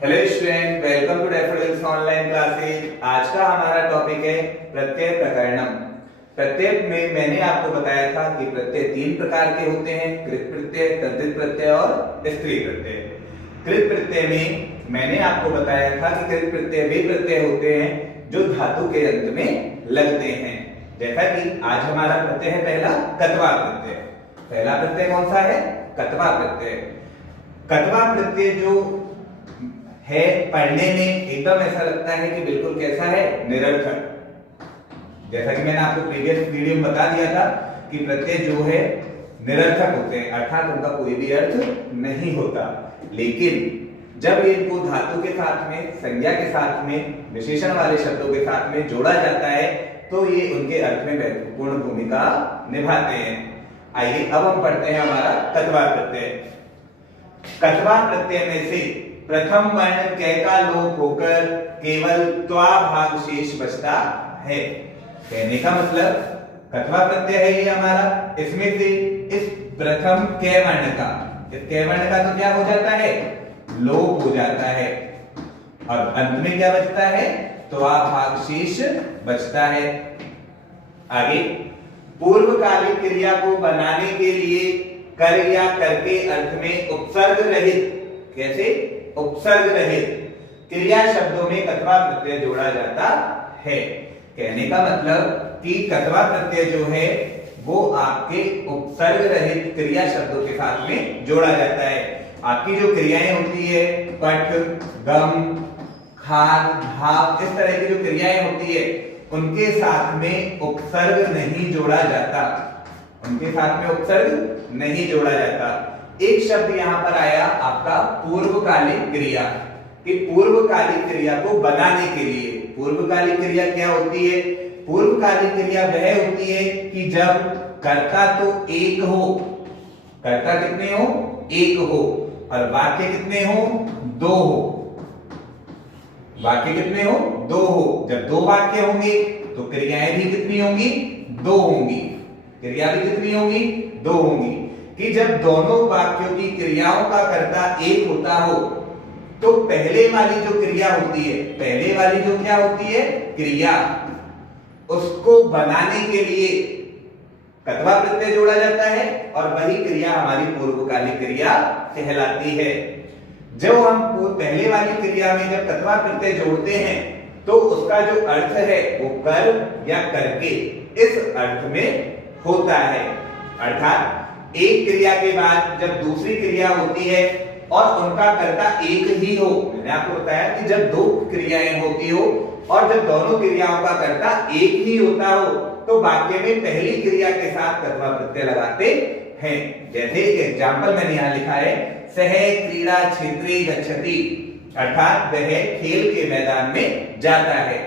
Hello student, welcome to Daffodils online classes. आज का हमारा टॉपिक है प्रत्यय प्रकरणम। प्रत्यय में मैंने आपको बताया था कि प्रत्यय तीन प्रकार के होते हैं, कृत प्रत्यय, तद्धित प्रत्यय और स्त्री प्रत्यय। कृत प्रत्यय में मैंने आपको बताया था कि कृत प्रत्यय वे प्रत्यय होते हैं जो धातु के अंत में लगते हैं। जैसा कि आज हमारा प्रत्यय है पहला कत्वा प्रत्यय। पहला प्रत्यय कौन सा है? कत्वा प्रत्यय। कत्वा प्रत्यय जो है पढ़ने में एकदम ऐसा लगता है कि बिल्कुल कैसा है, निरर्थक। जैसा कि मैंने आपको प्रीवियस वीडियो में बता दिया था कि प्रत्यय जो है निरर्थक होते हैं, अर्थात उनका कोई भी अर्थ नहीं होता। लेकिन जब इनको धातु के साथ में, संज्ञा के साथ में, विशेषण वाले शब्दों के साथ में जोड़ा जाता है तो ये उनके अर्थ में महत्वपूर्ण भूमिका निभाते हैं। आइए अब हम पढ़ते हैं हमारा कत्वा प्रत्यय। कत्वा प्रत्यय में से प्रथम वर्ण कै का लोप होकर केवल त्वा भाग शेष बचता है। कहने का मतलब कत्वा प्रत्यय है ये हमारा, इसमें से इस प्रथम कै वर्ण का, इस कै वर्ण का तो क्या हो जाता है, लोप हो जाता है और अंत में क्या बचता है, त्वा भाग शेष बचता है। आगे पूर्वकालिक क्रिया को बनाने के लिए कर या करके अर्थ में उपसर्ग रहित, कैसे उपसर्ग रहित क्रिया शब्दों में कत्वा प्रत्यय जोड़ा जाता है। कहने का मतलब कि कत्वा प्रत्यय जो है वो आपके उपसर्ग रहित क्रिया शब्दों के साथ में जोड़ा जाता है। आपकी जो क्रियाएं होती है, पठ, गम, खाद, भाव, इस तरह की जो क्रियाएं होती है उनके साथ में उपसर्ग नहीं जोड़ा जाता, उनके साथ में उपसर्ग नहीं जोड़ा जाता। एक शब्द यहां पर आया आपका पूर्वकालिक क्रिया, कि पूर्वकालिक क्रिया को बनाने के लिए, पूर्वकालिक क्रिया क्या होती है? पूर्वकालिक क्रिया वह होती है कि जब कर्ता तो एक हो, कर्ता कितने हो, एक हो, और वाक्य कितने हो, दो हो। वाक्य कितने हो, दो हो। जब दो वाक्य होंगे तो क्रियाएं भी कितनी होंगी, दो होंगी, क्रिया भी कितनी होंगी, दो होंगी। कि जब दोनों वाक्यों की क्रियाओं का कर्ता एक होता हो तो पहले वाली जो क्रिया होती है, पहले वाली जो क्या होती है, क्रिया, उसको बनाने के लिए कत्वा प्रत्यय जोड़ा जाता है और वही क्रिया हमारी पूर्वकालिक क्रिया कहलाती है। जब हम पहले वाली क्रिया में जब कत्वा प्रत्यय जोड़ते हैं तो उसका जो अर्थ है वो कर या करके इस अर्थ में होता है। अर्थात एक क्रिया के बाद जब दूसरी क्रिया होती है और उनका कर्ता एक ही हो, मैंने आपको बताया कि जब दो क्रियाएं होती हो और जब दोनों क्रियाओं का कर्ता एक ही होता हो तो वाक्य में पहली क्रिया के साथ कत्वा प्रत्यय लगाते हैं। जैसे एग्जाम्पल मैंने यहां लिखा है, सह क्रीड़ा क्षेत्रे गच्छति, अर्थात वह खेल के मैदान में जाता है,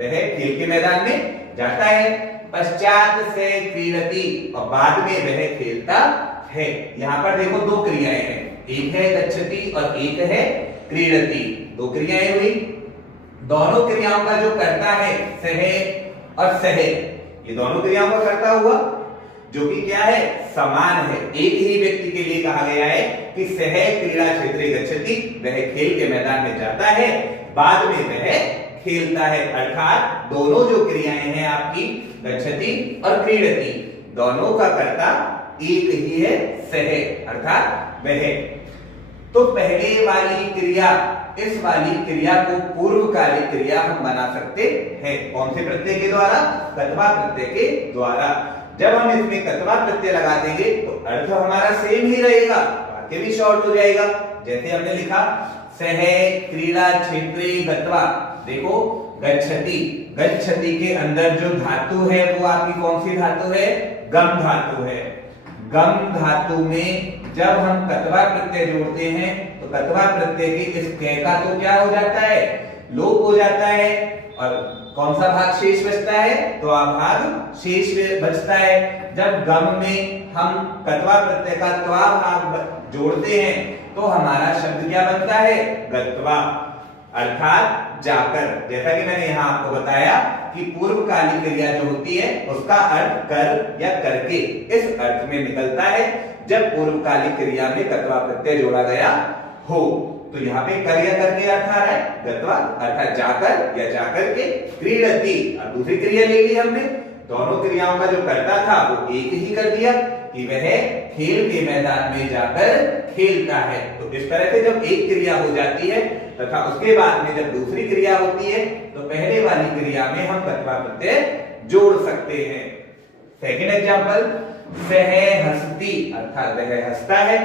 वह खेल के मैदान में जाता है। पश्चात से क्रीडति, और बाद में वह खेलता है। यहां पर देखो दो क्रियाएं हैं, एक है गच्छति और एक है क्रीडति, दो क्रियाएं हुई। दोनों क्रियाओं का जो कर्ता है सह और सह, ये दोनों क्रियाओं का कर्ता हुआ जो कि क्या है, समान है। एक ही व्यक्ति के लिए कहा गया है कि सह क्रीड़ा क्षेत्रे गच्छति, वह खेल के मैदान में जाता है, बाद में वह खेलता है। अर्थात दोनों जो क्रियाएं हैं आपकी गच्छति और क्रीडति, दोनों का कर्ता एक ही है, सह, अर्थात वह। तो पहले वाली क्रिया, इस वाली क्रिया को पूर्वकालिक क्रिया हम बना सकते हैं। कौन से प्रत्यय के द्वारा? कत्वा प्रत्यय के द्वारा। जब हम इसमें कत्वा प्रत्यय लगा देंगे तो अर्थ हमारा सेम ही रहेगा, वाक्य भी शॉर्ट हो जाएगा। जैसे हमने लिखा सह क्रीड़ा क्षेत्रे गत्वा, देखो गच्छति, गच्छति के अंदर जो धातु है वो आपकी कौन सी धातु है, गम धातु है। गम धातु में जब हम कत्वा प्रत्यय जोड़ते हैं तो कत्वा प्रत्यय के इस कै का तो क्या हो जाता है, लोप हो जाता है, और कौन सा भाग शेष बचता है, तो भाग शेष बचता है। जब गम में हम कत्वा प्रत्यय का त्वा भाग जोड़ते हैं तो हमारा शब्द क्या बनता है, गत्वा, अर्थात जाकर। जैसा कि मैंने यहां आपको बताया कि पूर्वकालिक क्रिया जो होती है उसका अर्थ कर या करके इस अर्थ में निकलता है जब पूर्वकालिक क्रिया में कत्वा प्रत्यय जोड़ा गया हो। तो यहाँ पे कर या करके अर्थ आ रहा है गत्वा, अर्थात जाकर या जाकर के। क्रीडति, अब दूसरी क्रिया ले ली हमने, दोनों क्रियाओं का जो कर्ता था वो एक ही कर दिया कि वह खेल के मैदान में जाकर खेलता है। तो इस तरह से जब एक क्रिया हो जाती है तथा उसके बाद में जब दूसरी क्रिया होती है तो पहले वाली क्रिया में हम कत्वा प्रत्यय जोड़ सकते हैं। सेकंड एग्जांपल, सह हस्ती, अर्थात वह हंसता है,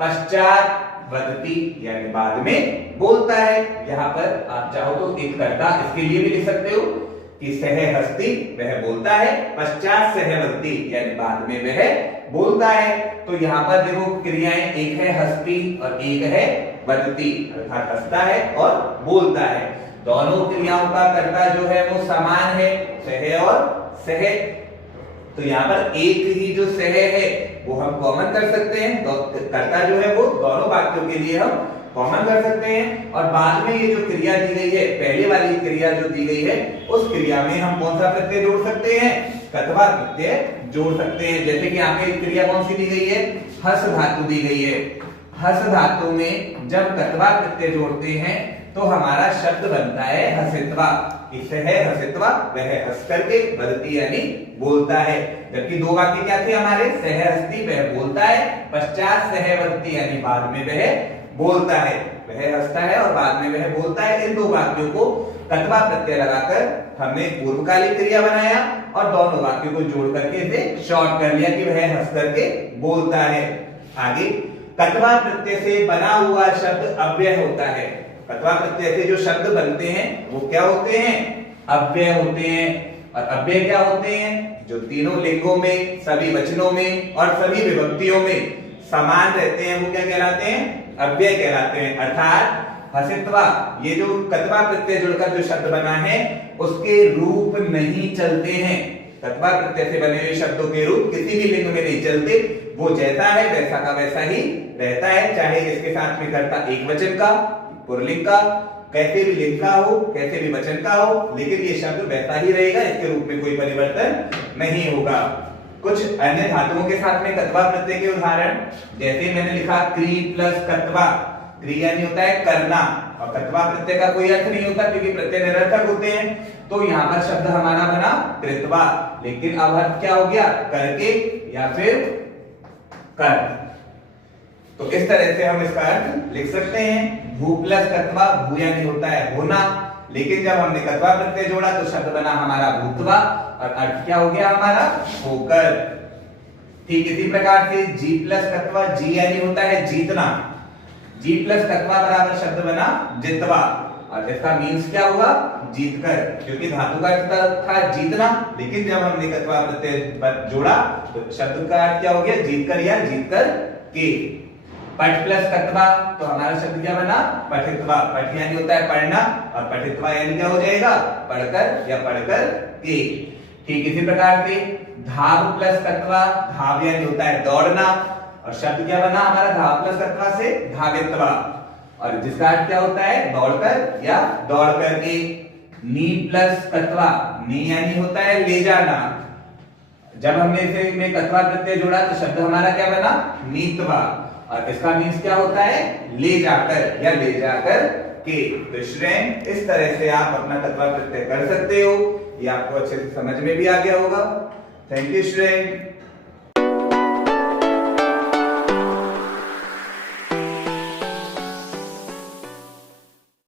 पश्चात वदती यानी बाद में बोलता है। यहाँ पर आप चाहो तो एक कर्ता इसके लिए भी लिख सकते हो कि सह हस्ती वह बोलता है, पश्चात सहवती यानी बाद में वह बोलता है। तो यहाँ पर देखो क्रियाएं एक है हस्ती और एक है वदती, अर्थात हंसता है और बोलता है। दोनों क्रियाओं का कर्ता जो है वो समान है, सह और सह। तो यहाँ पर एक ही जो सह है वो हम कॉमन कर सकते हैं, तो कर्ता जो है वो दोनों वाक्यों के लिए हम कॉमन कर सकते हैं। और बाद में ये जो क्रिया दी गई है, पहले वाली क्रिया जो दी गई है उस क्रिया में हम कौन सा प्रत्यय जोड़ सकते हैं, कत्वा प्रत्यय जोड़ सकते हैं। जैसे कि यहाँ पे क्रिया कौन सी दी गई है, हस धातु दी गई है। हस धातु में जब कत्वा प्रत्यय जोड़ते हैं तो हमारा शब्द बनता है हसित्वा। इससे है हसित्वा, वह हंस करके, वदती यानी बोलता है। जबकि दो वाक्य क्या थे हमारे, सह हस्ती वह बोलता है, पश्चात सह वदती यानी बाद में वह बोलता है। वह हंसता है और बाद में वह बोलता है। इन दो वाक्यों को कत्वा प्रत्यय लगाकर हमने पूर्वकालिक क्रिया बनाया और दोनों वाक्यों को जोड़ करके इसे शॉर्ट कर लिया कि वह हंस करके बोलता है। आगे, कत्वा प्रत्यय से बना हुआ शब्द अव्यय होता है। कत्वा प्रत्यय से जो शब्द बनते हैं वो क्या होते हैं, अव्यय होते हैं। और अव्यय क्या होते हैं, जो तीनों लिंगों में, सभी वचनों में और सभी विभक्तियों में समान रहते हैं, वो क्या कहलाते हैं, अव्यय कहलाते हैं। अर्थात हसित्वा, ये जो कत्वा प्रत्यय जुड़कर जो शब्द बना है उसके रूप नहीं चलते हैं। कत्वा प्रत्यय से बने हुए शब्दों के रूप किसी भी लिंग में नहीं चलते, वो जैसा है वैसा का वैसा ही रहता है। चाहे इसके साथ में कर्ता एक वचन का, पुल्लिंग का, कैसे भी लिंग का हो, कैसे भी वचन का हो, लेकिन ये शब्द वैसा ही रहेगा, इसके रूप में कोई परिवर्तन नहीं होगा। कुछ अन्य धातुओं के साथ में कत्वा प्रत्यय के उदाहरण, जैसे मैंने लिखा क्री प्लस कत्वा। क्री यानी होता है करना और कत्वा प्रत्यय का कोई अर्थ नहीं होता क्योंकि प्रत्यय निरर्थक होते हैं। तो यहाँ पर शब्द हमारा बना कृत्वा, लेकिन अब अर्थ क्या हो गया, करके या फिर कर। तो इस तरह से हम इसका अर्थ लिख सकते हैं। भू प्लस कत्वा, भू यानी होता है होना, लेकिन जब हमने कत्वा प्रत्यय जोड़ा तो शब्द बना हमारा भूतवा और अर्थ क्या हो गया हमारा, होकर। ठीक इसी प्रकार से जी प्लस कत्वा, जी यानी होता है जीतना, जी प्लस कत्वा बराबर शब्द बना जितवा और इसका मीन्स क्या हुआ, जीतकर, क्योंकि धातु का अर्थ था जीतना, लेकिन जब हमने कत्वा प्रत्यय जोड़ा तो शब्द का अर्थ क्या हो गया, जीतकर या जीतकर के। पठ प्लस कत्वा, तो हमारा शब्द क्या बना, पठित्वा। पठ यानी होता है पढ़ना और पठित्वा यानी क्या हो जाएगा, पढ़कर या पढ़कर के। ठीक इसी प्रकार से धाव प्लस कत्वा, धाव यानी होता है दौड़ना और शब्द क्या बना हमारा, धाव प्लस कत्वा से धावित्वा और जिसका अर्थ क्या होता है, दौड़कर या दौड़ करके। नी प्लस कत्वा, नी यानी होता है ले जाना, जब हमने इसे में कत्वा प्रत्यय जोड़ा तो शब्द हमारा क्या बना, नीतवा और इसका मीन्स क्या होता है, ले जाकर या ले जाकर के। तो श्रेण इस तरह से आप अपना कत्वा प्रत्यय कर सकते हो। ये आपको अच्छे से समझ में भी आ गया होगा। Thank you श्रेण।